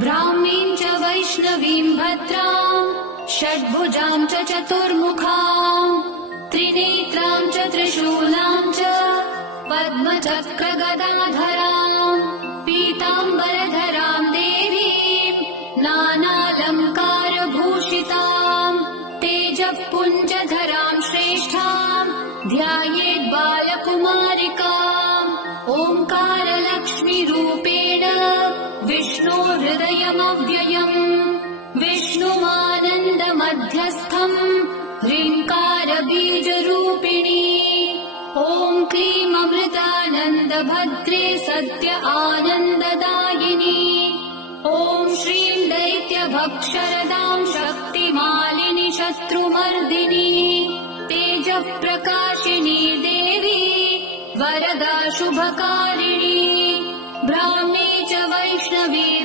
ब्राह्मीं च वैष्णवीं भद्रां षड्भुजां च चतुर्मुखां त्रिनेत्रां च त्रिशूलां च पद्मचक्रगदाधरां पीताम्बरधरां देवीं नानालङ्कारभूषितां तेजःपुञ्जधरां श्रेष्ठां ध्यायेत् बालकुमारिकाम् ओङ्कारलक्ष्मीरूपेण विष्णोर्हृदयमव्ययम् विष्णुमानन्दमध्यस्थम् ह्रीङ्कारबीजरूपिणी ॐ क्लीं अमृतानन्दभद्रे सत्य आनन्ददायिनी ॐ श्रीं दैत्यभक्षरदां शक्तिमालिनि शत्रुमर्दिनी तेजःप्रकाशिनी देवी वरदा शुभकारिणी ब्राह्मी च वैष्णवी